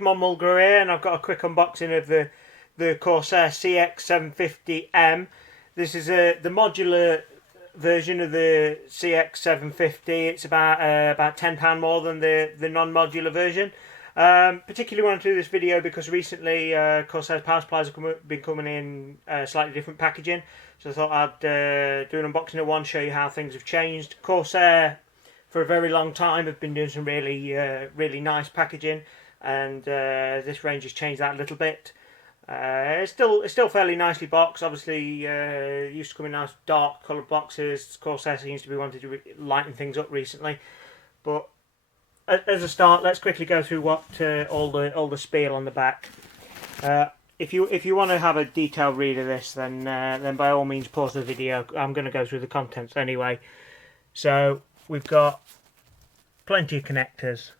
Mulgrew here, and I've got a quick unboxing of the Corsair CX750M. This is the modular version of the CX750. It's about £10 more than the non-modular version. Particularly want to do this video because recently Corsair's power supplies have been coming in slightly different packaging. So I thought I'd do an unboxing of one, show you how things have changed. Corsair, for a very long time, have been doing some really nice packaging, and this range has changed that a little bit. It's still fairly nicely boxed. Obviously, it used to come in nice dark coloured boxes. Corsair seems to be wanting to lighten things up recently. But as a start, let's quickly go through what all the spiel on the back. If you want to have a detailed read of this, then by all means pause the video. I'm going to go through the contents anyway. So we've got plenty of connectors.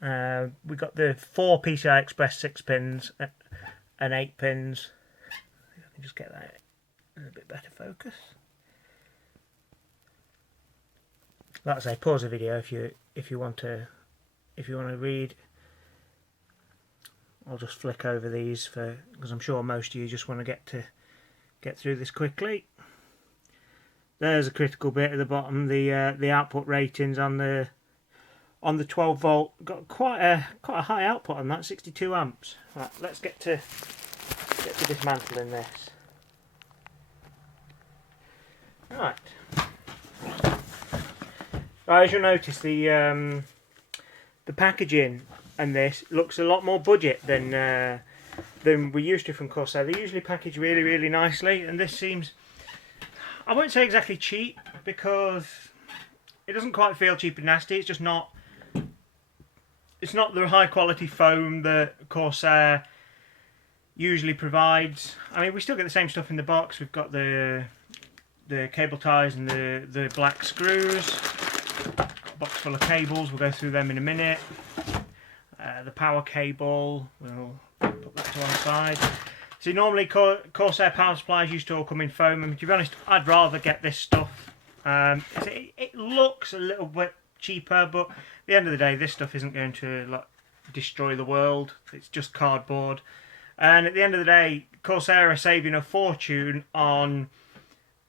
We've got the 4 PCI Express 6 pins and 8 pins. If I can just get that in a bit better focus. Like I say, pause the video if you want to read. I'll just flick over these because I'm sure most of you just want to get through this quickly. There's a critical bit at the bottom. The output ratings on the 12 volt got quite a high output on that, 62 amps. Right, let's get to dismantling this. Right, as you'll notice, the packaging and this looks a lot more budget than we used to from Corsair. They usually package really nicely, and this seems, I won't say exactly cheap, because it doesn't quite feel cheap and nasty. It's just not. It's not the high quality foam that Corsair usually provides. I mean, we still get the same stuff in the box. We've got the cable ties and the black screws. Box full of cables. We'll go through them in a minute. The power cable. We'll put that to one side. See, normally Corsair power supplies used to all come in foam, and to be honest, I'd rather get this stuff. It looks a little bit cheaper, but at the end of the day, this stuff isn't going to destroy the world. It's just cardboard, and at the end of the day, Corsair are saving a fortune on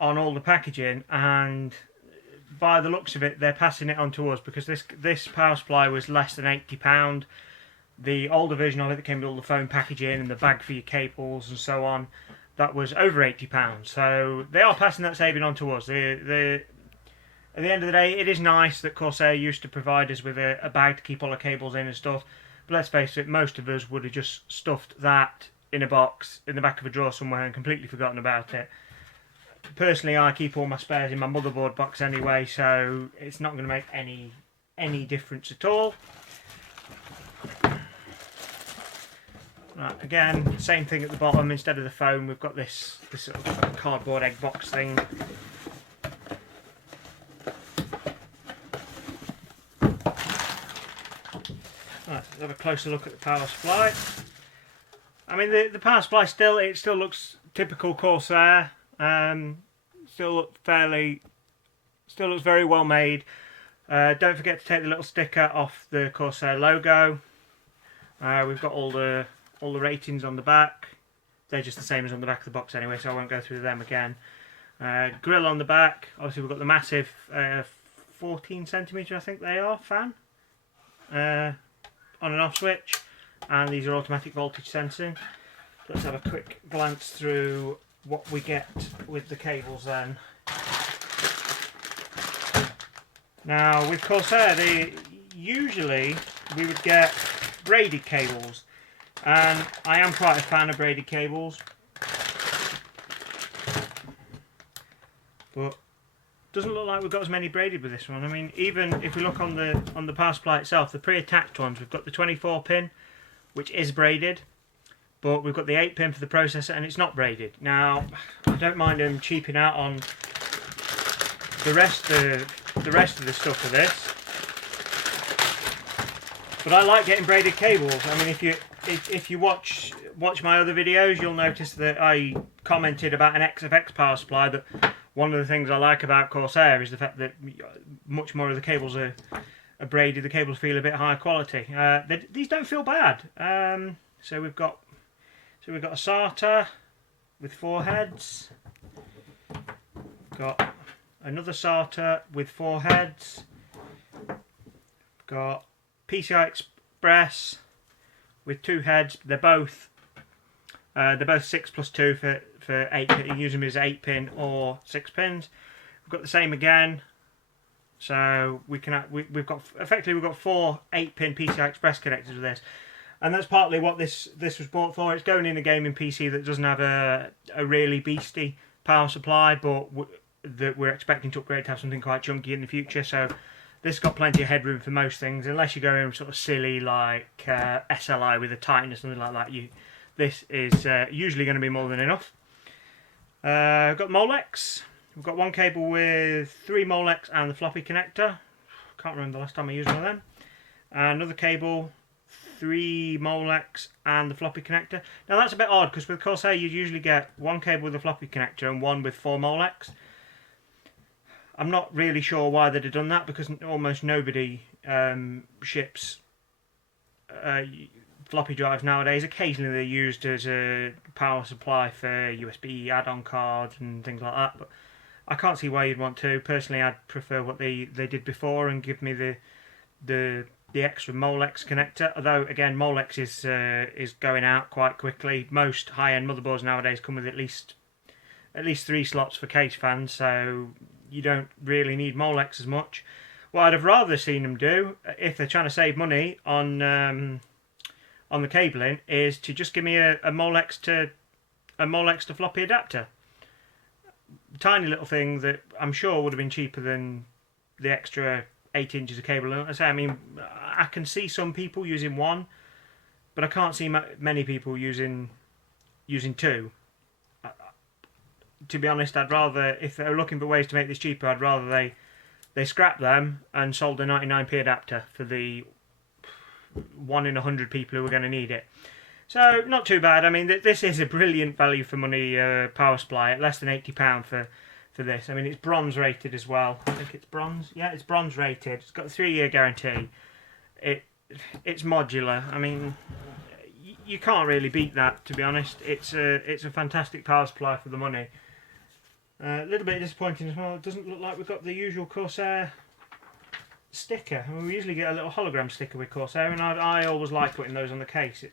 all the packaging, and by the looks of it, they're passing it on to us, because this power supply was less than £80. The older version of it that came with all the foam packaging and the bag for your cables and so on, that was over £80. So they are passing that saving on to us. At the end of the day, it is nice that Corsair used to provide us with a bag to keep all the cables in and stuff. But let's face it, most of us would have just stuffed that in a box in the back of a drawer somewhere and completely forgotten about it. Personally, I keep all my spares in my motherboard box anyway, so it's not going to make any difference at all. Right, again, same thing at the bottom. Instead of the foam, we've got this sort of cardboard egg box thing. Right, let's have a closer look at the power supply. I mean, the power supply still looks typical Corsair. Still looks very well made. Don't forget to take the little sticker off the Corsair logo. We've got all the ratings on the back. They're just the same as on the back of the box anyway, so I won't go through them again. Grill on the back. Obviously, we've got the massive 14cm, I think they are, fan on and off switch, and these are automatic voltage sensing. Let's have a quick glance through what we get with the cables then. Now with Corsair, usually we would get braided cables, and I am quite a fan of braided cables, but doesn't look like we've got as many braided with this one. I mean, even if we look on the power supply itself, the pre-attached ones, we've got the 24 pin, which is braided, but we've got the 8 pin for the processor, and it's not braided. Now, I don't mind them cheaping out on the rest of the stuff for this, but I like getting braided cables. I mean, if you watch my other videos, you'll notice that I commented about an XFX power supply, that one of the things I like about Corsair is the fact that much more of the cables are braided, the cables feel a bit higher quality. These don't feel bad. So we've got a SATA with 4 heads. Got another SATA with 4 heads. Got PCI Express with 2 heads. They're both 6+2 for 8. You can use them as 8-pin or 6 pins. We've got the same again. So we've got 4 8-pin PCI Express connectors with this, and that's partly what this was bought for. It's going in a gaming PC that doesn't have a really beastie power supply, but that we're expecting to upgrade to have something quite chunky in the future. So this has got plenty of headroom for most things, unless you're going sort of silly like SLI with a Titan or something like that. This is usually going to be more than enough. I've got Molex. We've got one cable with 3 Molex and the floppy connector. Can't remember the last time I used one of them. Another cable, 3 Molex and the floppy connector. Now that's a bit odd because with Corsair you usually get one cable with a floppy connector and one with 4 Molex. I'm not really sure why they'd have done that because almost nobody ships floppy drives nowadays. Occasionally they're used as a power supply for USB add-on cards and things like that, but I can't see why you'd want to. Personally, I'd prefer what they did before and give me the extra Molex connector. Although again, Molex is going out quite quickly. Most high-end motherboards nowadays come with at least 3 slots for case fans, so you don't really need Molex as much. What I'd have rather seen them do, if they're trying to save money on the cabling, is to just give me a Molex to floppy adapter. Tiny little thing that I'm sure would have been cheaper than the extra 8 inches of cable. I mean, I can see some people using one, but I can't see many people using 2. To be honest, I'd rather, if they're looking for ways to make this cheaper, I'd rather they scrap them and sold a 99p adapter for the 1 in 100 people who are going to need it. So, not too bad. I mean, this is a brilliant value for money power supply at less than £80 for this. I mean, it's bronze rated as well. I think it's bronze. Yeah, it's bronze rated. It's got a 3-year guarantee. It's modular. I mean, you can't really beat that, to be honest. It's a fantastic power supply for the money. A little bit disappointing as well. It doesn't look like we've got the usual Corsair sticker. I mean, we usually get a little hologram sticker with Corsair, and I always like putting those on the case.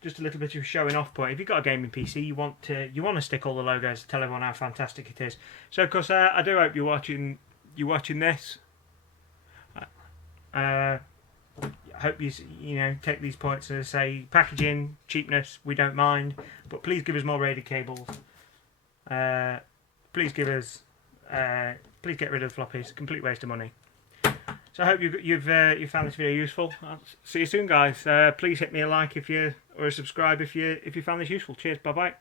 Just a little bit of a showing off point. If you've got a gaming PC, you want to stick all the logos to tell everyone how fantastic it is. So Corsair, I do hope you're watching this. I hope you take these points as say packaging, cheapness, we don't mind, but please give us more rated cables. Please get rid of the floppies. Complete waste of money. So I hope you've found this video useful. I'll see you soon, guys. Please hit me a like or a subscribe if you found this useful. Cheers. Bye bye.